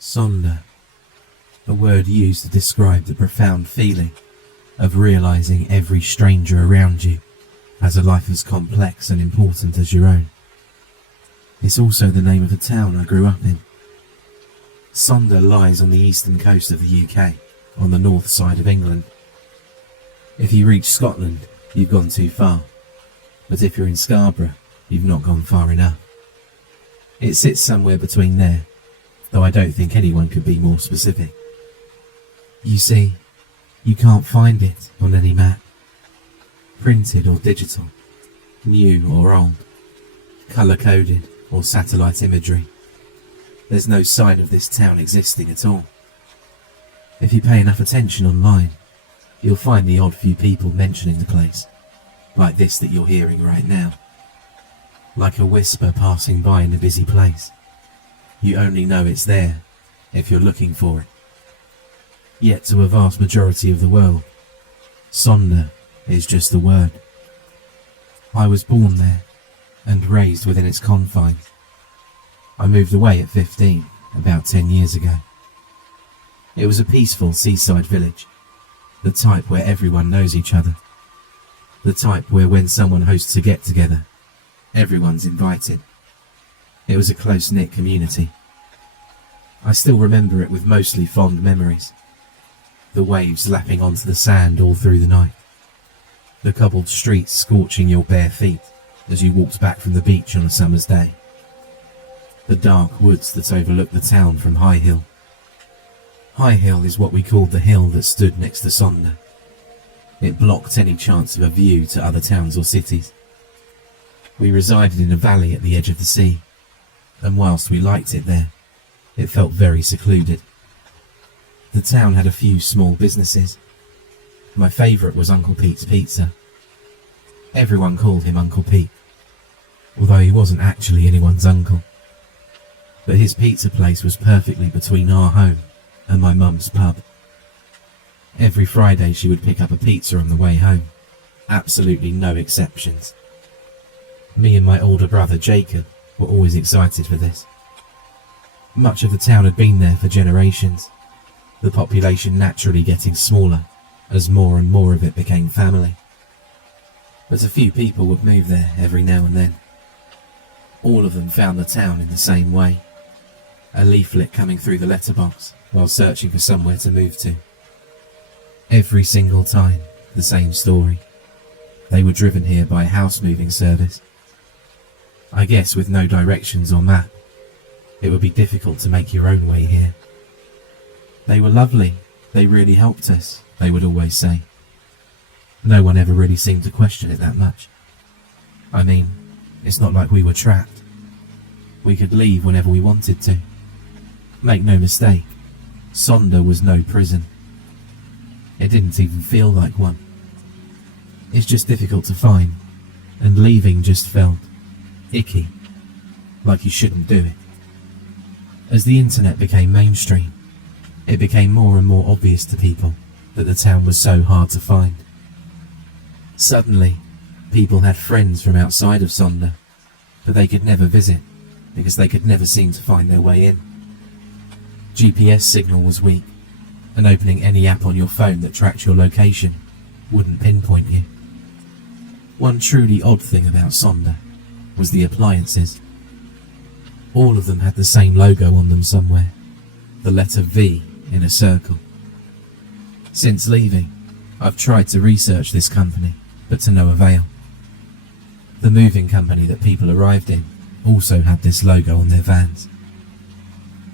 Sonder, a word used to describe the profound feeling of realizing every stranger around you has a life as complex and important as your own. It's also the name of a town I grew up in. Sonder lies on the eastern coast of the UK, on the north side of England. If you reach Scotland, you've gone too far, but if you're in Scarborough, you've not gone far enough. It sits somewhere between there, though I don't think anyone could be more specific. You see, you can't find it on any map, printed or digital, new or old, colour-coded or satellite imagery. There's no sign of this town existing at all. If you pay enough attention online, you'll find the odd few people mentioning the place, like this that you're hearing right now. Like a whisper passing by in a busy place. You only know it's there if you're looking for it. Yet to a vast majority of the world, Sonder is just a word. I was born there and raised within its confines. I moved away at 15, about 10 years ago. It was a peaceful seaside village, the type where everyone knows each other, the type where when someone hosts a get-together, everyone's invited. It was a close-knit community. I still remember it with mostly fond memories. The waves lapping onto the sand all through the night. The cobbled streets scorching your bare feet as you walked back from the beach on a summer's day. The dark woods that overlook the town from High Hill. High Hill is what we called the hill that stood next to Sonder. It blocked any chance of a view to other towns or cities. We resided in a valley at the edge of the sea, and whilst we liked it there, it felt very secluded. The town had a few small businesses. My favourite was Uncle Pete's Pizza. Everyone called him Uncle Pete, although he wasn't actually anyone's uncle. But his pizza place was perfectly between our home and my mum's pub. Every Friday she would pick up a pizza on the way home, absolutely no exceptions. Me and my older brother Jacob were always excited for this. Much of the town had been there for generations, the population naturally getting smaller as more and more of it became family. But a few people would move there every now and then. All of them found the town in the same way, a leaflet coming through the letterbox while searching for somewhere to move to. Every single time, the same story. They were driven here by a house moving service. I guess with no directions or map, it would be difficult to make your own way here. They were lovely, they really helped us, they would always say. No one ever really seemed to question it that much. I mean, it's not like we were trapped. We could leave whenever we wanted to. Make no mistake, Sonder was no prison. It didn't even feel like one. It's just difficult to find, and leaving just felt icky, like you shouldn't do it. As the internet became mainstream, it became more and more obvious to people that the town was so hard to find. Suddenly, people had friends from outside of Sonder, but they could never visit because they could never seem to find their way in. GPS signal was weak, and opening any app on your phone that tracked your location wouldn't pinpoint you. One truly odd thing about Sonder was the appliances. All of them had the same logo on them somewhere, the letter V in a circle. Since leaving, I've tried to research this company, but to no avail. The moving company that people arrived in also had this logo on their vans.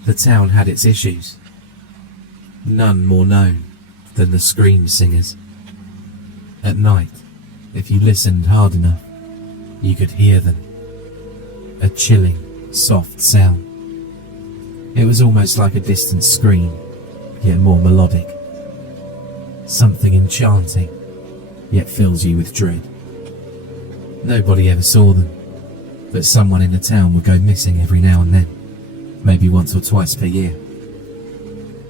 The town had its issues, none more known than the scream singers. At night, if you listened hard enough, you could hear them. A chilling, soft sound. It was almost like a distant scream, yet more melodic. Something enchanting, yet fills you with dread. Nobody ever saw them, but someone in the town would go missing every now and then, maybe once or twice per year.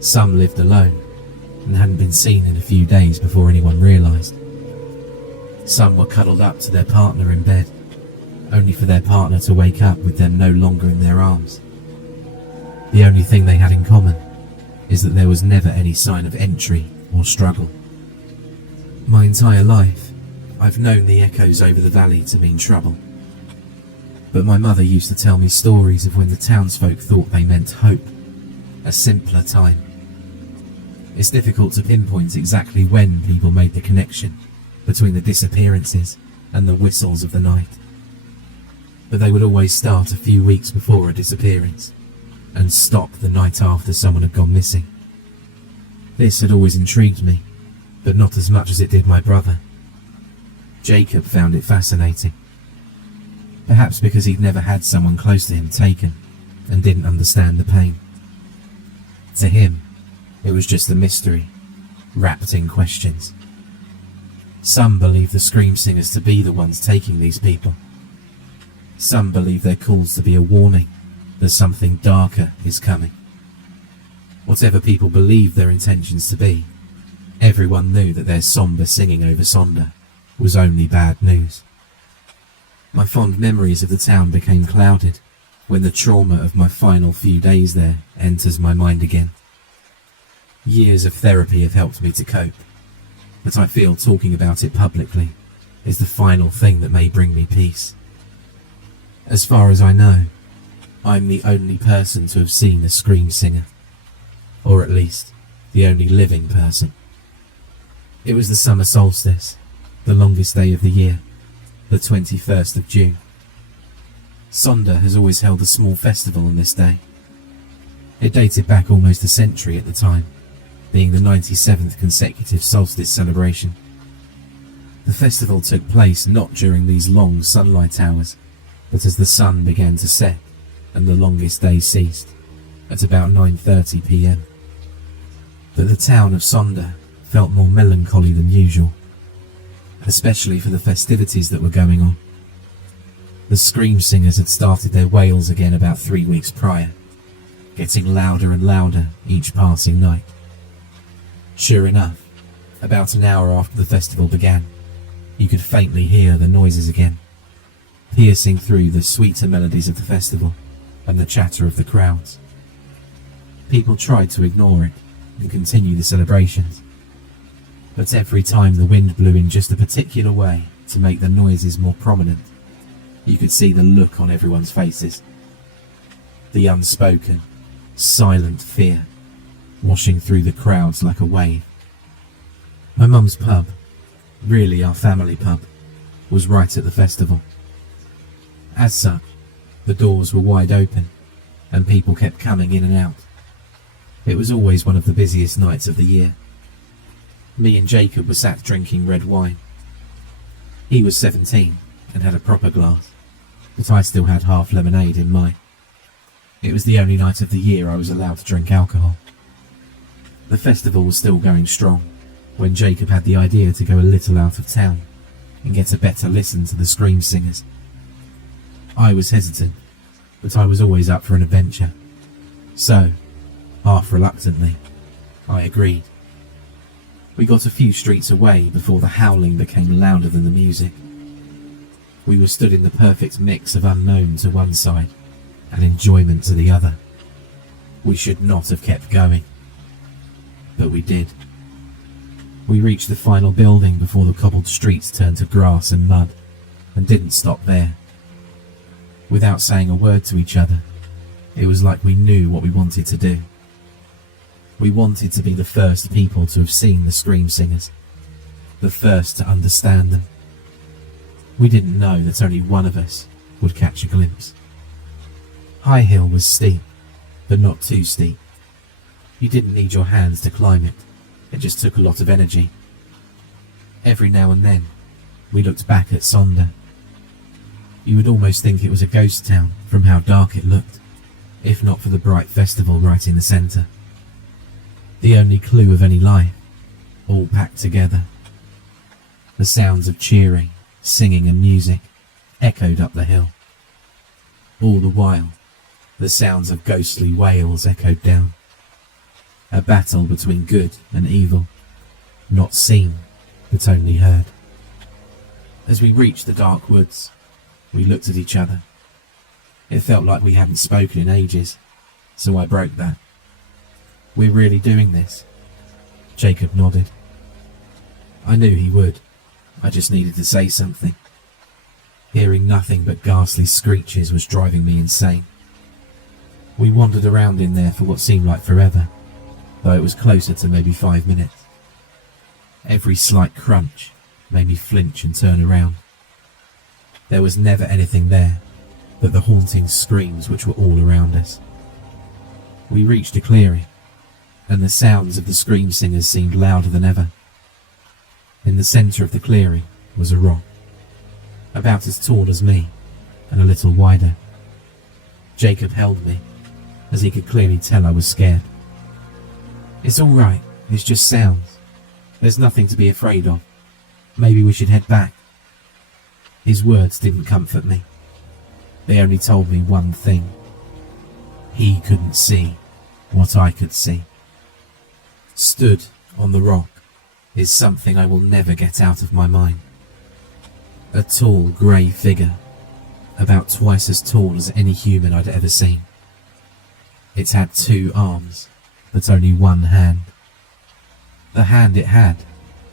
Some lived alone and hadn't been seen in a few days before anyone realised. Some were cuddled up to their partner in bed, only for their partner to wake up with them no longer in their arms. The only thing they had in common is that there was never any sign of entry or struggle. My entire life, I've known the echoes over the valley to mean trouble. But my mother used to tell me stories of when the townsfolk thought they meant hope, a simpler time. It's difficult to pinpoint exactly when people made the connection between the disappearances and the whistles of the night. But they would always start a few weeks before a disappearance and stop the night after someone had gone missing. This had always intrigued me, but not as much as it did my brother. Jacob found it fascinating. Perhaps because he'd never had someone close to him taken and didn't understand the pain. To him, it was just a mystery, wrapped in questions. Some believe the scream singers to be the ones taking these people. Some believe their calls to be a warning that something darker is coming. Whatever people believed their intentions to be, everyone knew that their sombre singing over Sonder was only bad news. My fond memories of the town became clouded when the trauma of my final few days there enters my mind again. Years of therapy have helped me to cope, but I feel talking about it publicly is the final thing that may bring me peace. As far as I know, I'm the only person to have seen a scream singer, or at least the only living person. It was the summer solstice, the longest day of the year, the 21st of June. Sonder has always held a small festival on this day. It dated back almost a century at the time, being the 97th consecutive solstice celebration. The festival took place not during these long sunlight hours, but as the sun began to set and the longest day ceased, at about 9:30 p.m. But the town of Sonder felt more melancholy than usual, especially for the festivities that were going on. The scream singers had started their wails again about 3 weeks prior, getting louder and louder each passing night. Sure enough, about an hour after the festival began, you could faintly hear the noises again, piercing through the sweeter melodies of the festival and the chatter of the crowds. People tried to ignore it and continue the celebrations, but every time the wind blew in just a particular way to make the noises more prominent, you could see the look on everyone's faces. The unspoken, silent fear washing through the crowds like a wave. My mum's pub, really our family pub, was right at the festival. As such, the doors were wide open and people kept coming in and out. It was always one of the busiest nights of the year. Me and Jacob were sat drinking red wine. He was 17 and had a proper glass, but I still had half lemonade in mine. It was the only night of the year I was allowed to drink alcohol. The festival was still going strong when Jacob had the idea to go a little out of town and get a better listen to the scream singers. I was hesitant, but I was always up for an adventure. So, half reluctantly, I agreed. We got a few streets away before the howling became louder than the music. We were stood in the perfect mix of unknown to one side and enjoyment to the other. We should not have kept going, but we did. We reached the final building before the cobbled streets turned to grass and mud, and didn't stop there. Without saying a word to each other, it was like we knew what we wanted to do. We wanted to be the first people to have seen the scream singers, the first to understand them. We didn't know that only one of us would catch a glimpse. High Hill was steep, but not too steep. You didn't need your hands to climb it, it just took a lot of energy. Every now and then, we looked back at Sonder. You would almost think it was a ghost town from how dark it looked, if not for the bright festival right in the centre. The only clue of any life, all packed together. The sounds of cheering, singing and music echoed up the hill. All the while, the sounds of ghostly wails echoed down. A battle between good and evil, not seen, but only heard. As we reached the dark woods, we looked at each other. It felt like we hadn't spoken in ages. so I broke that. "We're really doing this?" Jacob nodded. I knew he would. I just needed to say something. Hearing nothing but ghastly screeches was driving me insane. We wandered around in there for what seemed like forever, though it was closer to maybe 5 minutes. Every slight crunch made me flinch and turn around. There was never anything there but the haunting screams which were all around us. We reached a clearing, and the sounds of the scream singers seemed louder than ever. In the centre of the clearing was a rock, about as tall as me and a little wider. Jacob held me, as he could clearly tell I was scared. "It's all right, it's just sounds. There's nothing to be afraid of. Maybe we should head back." His words didn't comfort me. They only told me one thing. He couldn't see what I could see. Stood on the rock is something I will never get out of my mind. A tall grey figure, about twice as tall as any human I'd ever seen. It had 2 arms, but only 1 hand. The hand it had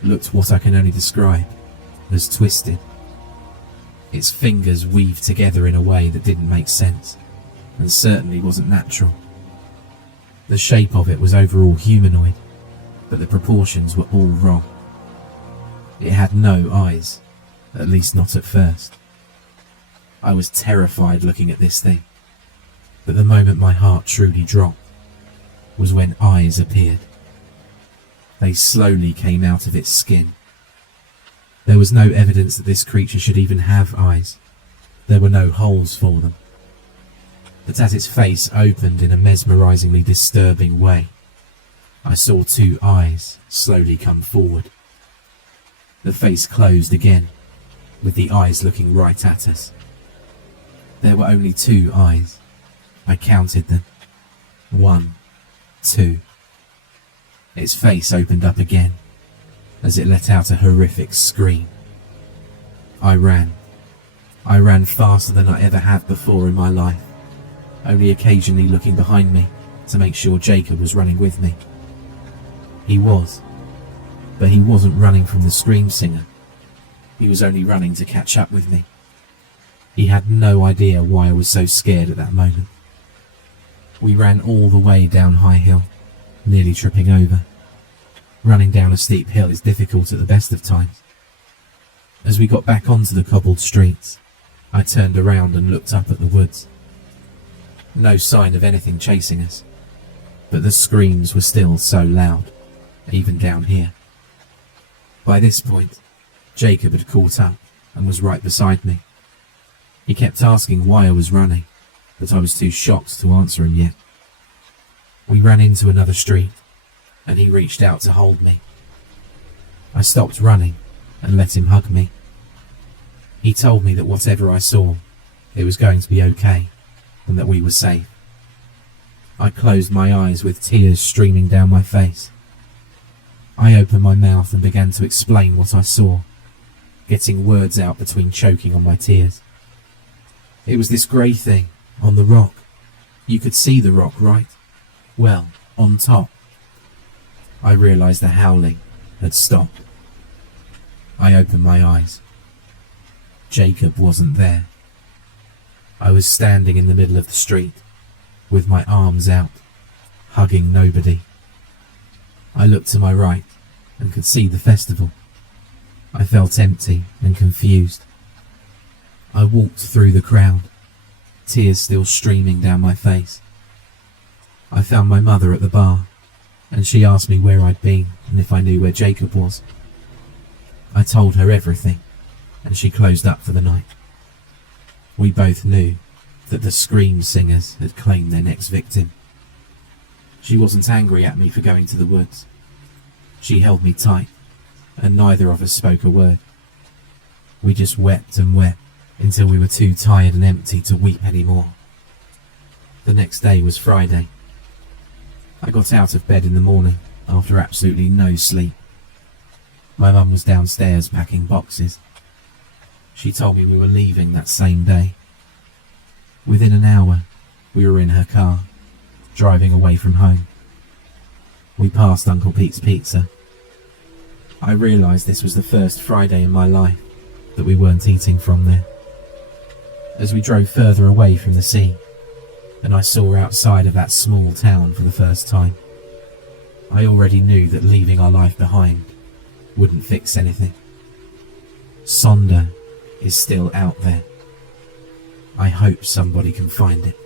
looked what I can only describe as twisted. Its fingers weaved together in a way that didn't make sense, and certainly wasn't natural. The shape of it was overall humanoid, but the proportions were all wrong. It had no eyes, at least not at first. I was terrified looking at this thing, but the moment my heart truly dropped was when eyes appeared. They slowly came out of its skin. There was no evidence that this creature should even have eyes. There were no holes for them. But as its face opened in a mesmerizingly disturbing way, I saw 2 eyes slowly come forward. The face closed again, with the eyes looking right at us. There were only 2 eyes. I counted them. 1, 2. Its face opened up again, as it let out a horrific scream. I ran. I ran faster than I ever have before in my life, only occasionally looking behind me to make sure Jacob was running with me. He was, but he wasn't running from the scream singer. He was only running to catch up with me. He had no idea why I was so scared at that moment. We ran all the way down High Hill, nearly tripping over. Running down a steep hill is difficult at the best of times. As we got back onto the cobbled streets, I turned around and looked up at the woods. No sign of anything chasing us, but the screams were still so loud, even down here. By this point, Jacob had caught up and was right beside me. He kept asking why I was running, but I was too shocked to answer him yet. We ran into another street, and he reached out to hold me. I stopped running and let him hug me. He told me that whatever I saw, it was going to be okay, and that we were safe. I closed my eyes with tears streaming down my face. I opened my mouth and began to explain what I saw, getting words out between choking on my tears. It was this grey thing on the rock. You could see the rock, right? Well, on top. I realised the howling had stopped. I opened my eyes. Jacob wasn't there. I was standing in the middle of the street, with my arms out, hugging nobody. I looked to my right and could see the festival. I felt empty and confused. I walked through the crowd, tears still streaming down my face. I found my mother at the bar, and she asked me where I'd been and if I knew where Jacob was. I told her everything, and she closed up for the night. We both knew that the scream singers had claimed their next victim. She wasn't angry at me for going to the woods. She held me tight, and neither of us spoke a word. We just wept and wept until we were too tired and empty to weep anymore. The next day was Friday. I got out of bed in the morning after absolutely no sleep. My mum was downstairs packing boxes. She told me we were leaving that same day. Within an hour, we were in her car. driving away from home. We passed Uncle Pete's Pizza. I realised this was the first Friday in my life that we weren't eating from there. As we drove further away from the sea, and I saw outside of that small town for the first time, I already knew that leaving our life behind wouldn't fix anything. Sonder is still out there. I hope somebody can find it.